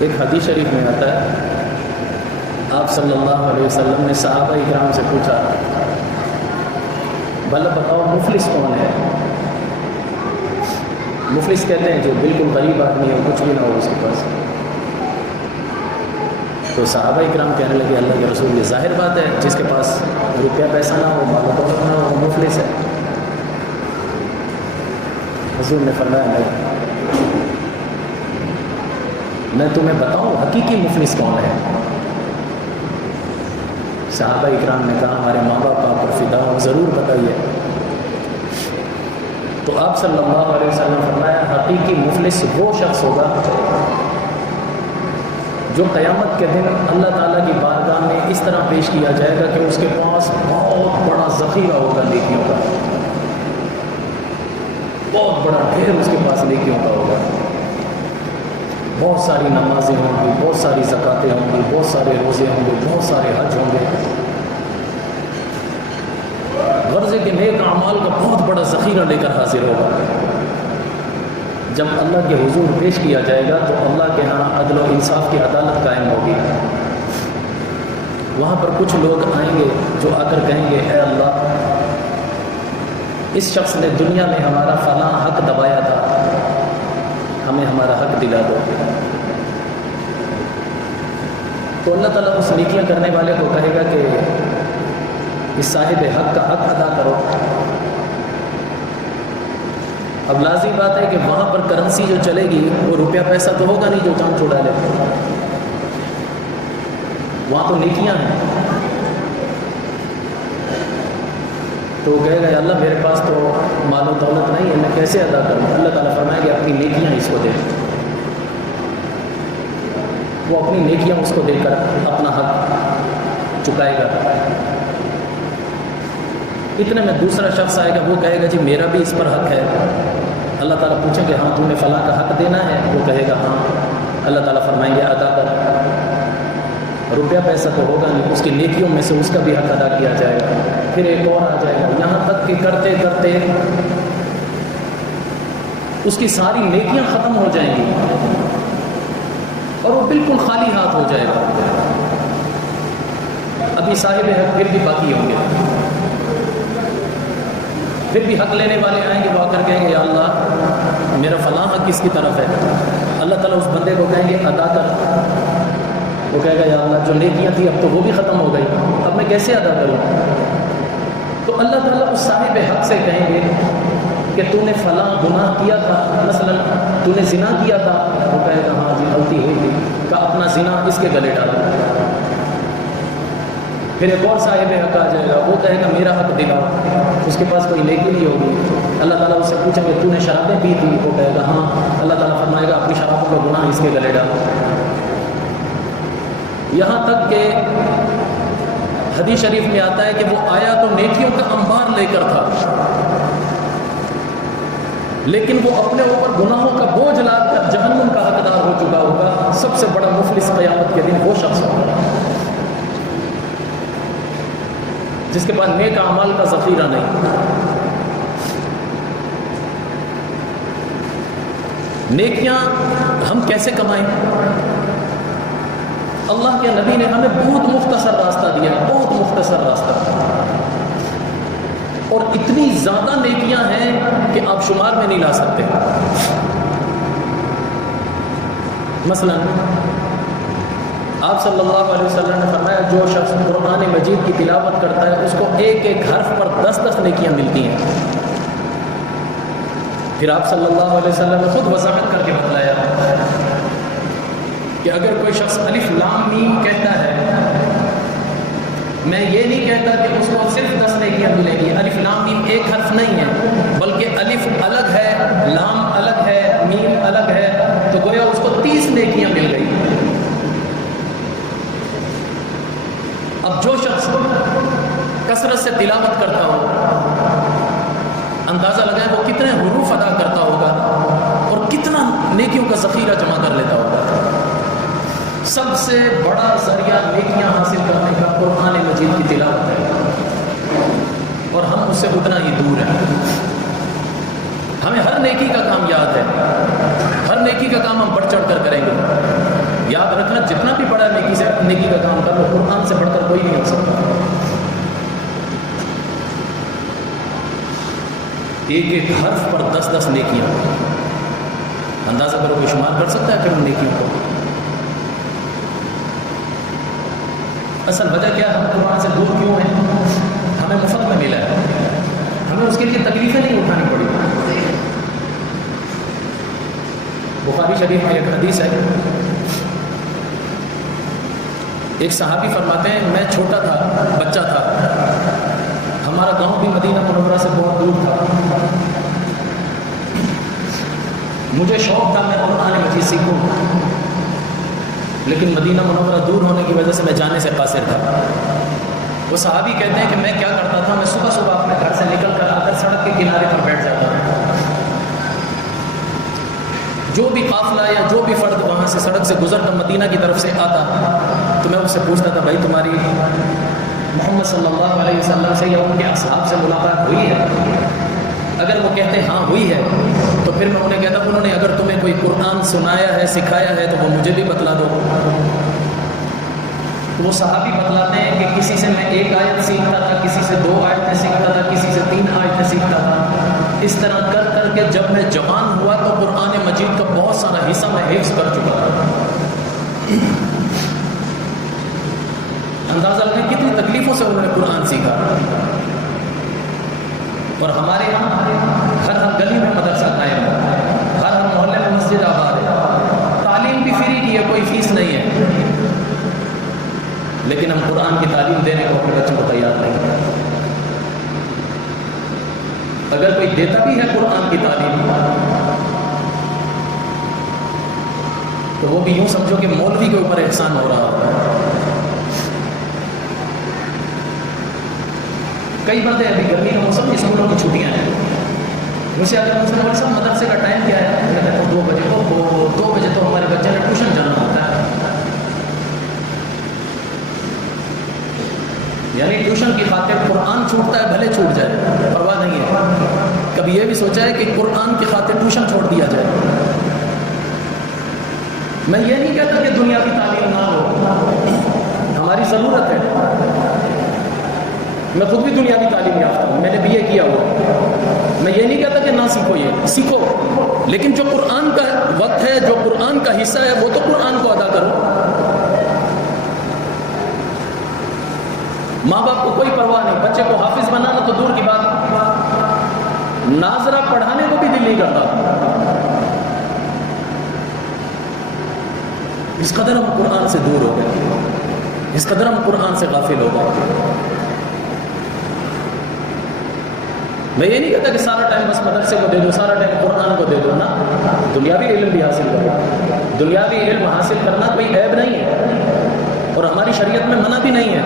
ایک حدیث شریف میں آتا ہے، آپ صلی اللہ علیہ وسلم نے صحابہ اکرام سے پوچھا، بھلا بتاؤ مفلس کون ہے؟ مفلس کہتے ہیں جو بالکل غریب آدمی ہو، کچھ بھی نہ ہو اس کے پاس۔ تو صحابہ اکرام کہنے لگے اللہ کے رسول، یہ ظاہر بات ہے، جس کے پاس روپیہ پیسہ نہ ہو، مال و دولت نہ ہو، وہ مفلس ہے۔ حضور نے فرمایا میں تمہیں بتاؤں حقیقی مفلس کون ہے؟ صحابہ اکرام نے کہا ہمارے ماں باپ آپ پر فدا ہوں، ضرور بتائیے۔ تو آپ صلی اللہ علیہ وسلم فرمایا حقیقی مفلس وہ شخص ہوگا جو قیامت کے دن اللہ تعالیٰ کی بارگاہ میں اس طرح پیش کیا جائے گا کہ اس کے پاس بہت بڑا ذخیرہ ہوگا نیکیوں کا، بہت بڑا ڈھیر اس کے پاس نیکیوں کا ہوگا، بہت ساری نمازیں ہوں گی، بہت ساری زکاتیں ہوں گی، بہت سارے روزے ہوں گے، بہت سارے حج ہوں گے، غرض ہے کہ نیک اعمال کا بہت بڑا ذخیرہ لے کر حاضر ہوگا۔ جب اللہ کے حضور پیش کیا جائے گا تو اللہ کے ہاں عدل و انصاف کی عدالت قائم ہوگی۔ وہاں پر کچھ لوگ آئیں گے جو آ کر کہیں گے اے اللہ، اس شخص نے دنیا میں ہمارا فلاں حق دبایا تھا، ہمیں ہمارا حق دلا دو۔ تو اللہ تعالیٰ اس نیکیاں کرنے والے کو کہے گا کہ اس صاحب حق کا حق ادا کرو۔ اب لازمی بات ہے کہ وہاں پر کرنسی جو چلے گی وہ روپیہ پیسہ تو ہوگا نہیں جو چاند چھوڑا لے، وہاں تو نیکیاں ہیں۔ تو وہ کہے گا یا اللہ میرے پاس تو مال و دولت نہیں ہے، میں کیسے ادا کروں؟ اللہ تعالیٰ فرمائے کہ اپنی نیکیاں اس کو دے۔ وہ اپنی نیکیاں اس کو دے کر اپنا حق چکائے گا۔ اتنے میں دوسرا شخص آئے گا، وہ کہے گا جی میرا بھی اس پر حق ہے۔ اللہ تعالیٰ پوچھیں گے ہاں تو نے فلاں کا حق دینا ہے؟ وہ کہے گا ہاں۔ اللہ تعالیٰ فرمائیں گے ادا کر۔ روپیہ پیسہ تو ہوگا نہیں، اس کی نیکیوں میں سے اس کا بھی حق ادا کیا جائے گا۔ پھر ایک اور آ جائے گا، یہاں تک کہ کرتے کرتے اس کی ساری نیکیاں ختم ہو جائیں گی اور وہ بالکل خالی ہاتھ ہو جائے گا۔ ابھی صاحب حق پھر بھی باقی ہوں گے، پھر بھی حق لینے والے آئیں گے، وہ آ کر کہیں گے یا اللہ میرا فلاں حق کس کی طرف ہے؟ اللہ تعالیٰ اس بندے کو کہیں گے ادا کر۔ وہ کہے گا یا اللہ جو نیکیاں تھیں اب تو وہ بھی ختم ہو گئی، اب میں کیسے ادا کروں؟ تو اللہ تعالیٰ اس صاحب حق سے کہیں گے کہ تو نے فلاں گناہ کیا تھا، مثلا تو نے زنا کیا تھا۔ وہ کہے گا ہاں جی غلطی ہوئی تھی، کہ اپنا زنا اس کے گلے ڈالا۔ پھر ایک اور صاحب حق آ جائے گا، وہ کہے گا میرا حق دلا، اس کے پاس کوئی نیکی نہیں ہوگی۔ اللہ تعالیٰ اس سے پوچھیں گے تو نے شرابیں پی تھی؟ وہ کہے گا ہاں۔ اللہ تعالیٰ فرمائے گا اپنی شرابوں کا گناہ اس کے گلے ڈالو۔ یہاں تک کہ حدیث شریف میں آتا ہے کہ وہ آیا تو نیکیوں کا انبار لے کر تھا، لیکن وہ اپنے اوپر گناہوں کا بوجھ لاد کر جہنم کا حقدار ہو چکا ہوگا۔ سب سے بڑا مفلس قیامت کے دن وہ شخص ہوگا جس کے پاس نیک اعمال کا ذخیرہ نہیں۔ نیکیاں ہم کیسے کمائیں؟ اللہ کے نبی نے ہمیں بہت مختصر راستہ دیا، بہت مختصر راستہ، اور اتنی زیادہ نیکیاں ہیں کہ آپ شمار میں نہیں لا سکتے۔ مثلا آپ صلی اللہ علیہ وسلم نے فرمایا جو شخص قرآن مجید کی تلاوت کرتا ہے اس کو ایک ایک حرف پر 10 نیکیاں ملتی ہیں۔ پھر آپ صلی اللہ علیہ وسلم نے خود وضاحت کر کے بتلایا کہ اگر کوئی شخص الف لام میم کہتا ہے، میں یہ نہیں کہتا کہ اس کو صرف 10 نیکیاں ملے گی۔ الف لام میم ایک حرف نہیں ہے، بلکہ الف الگ ہے، لام الگ ہے، میم الگ ہے، تو گویا اس کو 30 نیکیاں مل گئی۔ اب جو شخص کثرت سے تلاوت کرتا ہو، اندازہ لگائیں وہ کتنے حروف ادا کرتا ہوگا اور کتنا نیکیوں کا ذخیرہ جمع کر لیتا ہوگا۔ سب سے بڑا ذریعہ نیکیاں حاصل کرنے کا قرآن مجید کی تلاوت ہے، اور ہم اس سے اتنا ہی دور ہیں۔ ہمیں ہر نیکی کا کام یاد ہے، ہر نیکی کا کام ہم بڑھ چڑھ کر کریں گے۔ نیکی کا کام کر لو، قرآن سے بڑھ کر کوئی نہیں ہو سکتا۔ ایک ایک حرف پر 10 نیکیاں، اندازہ کرو کوئی شمار کر سکتا ہے پھر ان نیکیوں کو؟ اصل وجہ کیا ہے؟ ہم قرآن سے دور کیوں ہیں؟ ہمیں مفت میں ملا ہے، ہمیں اس کے لیے تکلیفیں نہیں اٹھانی پڑی۔ بخاری شریف میں ایک حدیث ہے، ایک صحابی فرماتے ہیں میں چھوٹا تھا، بچہ تھا، ہمارا گاؤں بھی مدینہ منورہ سے بہت دور تھا، مجھے شوق تھا میں قرآن مجید سیکھوں، لیکن مدینہ منورہ دور ہونے کی وجہ سے میں جانے سے قاصر تھا۔ وہ صحابی کہتے ہیں کہ میں کیا کرتا تھا، میں صبح صبح اپنے گھر سے نکل کر آ کر سڑک کے کنارے پر بیٹھ جاتا تھا، جو بھی قافلہ یا جو بھی فرد وہاں سے سڑک سے گزر کر مدینہ کی طرف سے آتا تو میں اس سے پوچھتا تھا بھائی تمہاری محمد صلی اللہ علیہ وسلم سے یا ان کے اصحاب سے ملاقات ہوئی ہے؟ اگر وہ کہتے ہاں ہوئی ہے تو پھر میں انہیں کہتا انہوں نے اگر تمہیں کوئی قرآن سنایا ہے، سکھایا ہے تو وہ مجھے بھی بتلا دو۔ تو وہ صحابی بتلاتے ہیں کہ کسی سے میں 1 آیت سیکھتا تھا، کسی سے 2 آیتیں سیکھتا تھا، کسی سے 3 آیتیں سیکھتا تھا، اس طرح کر کر کے جب میں جوان ہوا تو قرآن مجید کا بہت سارا حصہ میں حفظ کر چکا تھا۔ اندازہ لگے کتنی تکلیفوں سے انہوں نے قرآن سیکھا۔ اور ہمارے یہاں ہر گلی میں مدرسہ قائم ہے، ہر محلے میں مسجد آباد ہے، تعلیم بھی فری کی ہے، کوئی فیس نہیں ہے، لیکن ہم قرآن کی تعلیم دینے کو اپنے بچوں کو تیار نہیں ہیں۔ اگر کوئی دیتا بھی ہے قرآن کی تعلیم تو وہ بھی یوں سمجھو کہ مولوی کے اوپر احسان ہو رہا ہوتا ہے۔ کئی بندے ابھی گرمی کا موسم، اسکولوں کی چھٹیاں ہیں، مجھ سے اگر مجھ سے مدرسے کا ٹائم کیا ہے، میں کہتا ہوں 2 بجے، تو 2 بجے تو ہمارے بچے نے ٹیوشن جانا ہوتا ہے، یعنی ٹیوشن کی خاطر قرآن چھوٹتا ہے، بھلے چھوٹ جائے پرواہ نہیں ہے۔ کبھی یہ بھی سوچا ہے کہ قرآن کی خاطر ٹیوشن چھوڑ دیا جائے؟ میں یہ نہیں کہتا کہ دنیا کی تعلیم نہ ہو، ہماری ضرورت ہے، میں خود بھی دنیا کی تعلیم یافتہ ہوں، میں نے BA کیا ہوا، میں یہ نہیں کہتا کہ نہ سیکھو، یہ سیکھو، لیکن جو قرآن کا وقت ہے، جو قرآن کا حصہ ہے، وہ تو قرآن کو ادا کرو۔ ماں باپ کو کوئی پرواہ نہیں، بچے کو حافظ بنانا تو دور کی بات، ناظرہ پڑھانے کو بھی دل نہیں کرتا۔ اس قدر ہم قرآن سے دور ہو گئے، اس قدر ہم قرآن سے غافل ہو گئے۔ میں یہ نہیں کہتا کہ سارا ٹائم بس مدرسے کو دے دو، سارا ٹائم قرآن کو دے دو، نا، دنیاوی علم بھی حاصل کرو۔ دنیاوی علم حاصل کرنا کوئی عیب نہیں ہے اور ہماری شریعت میں منع بھی نہیں ہے۔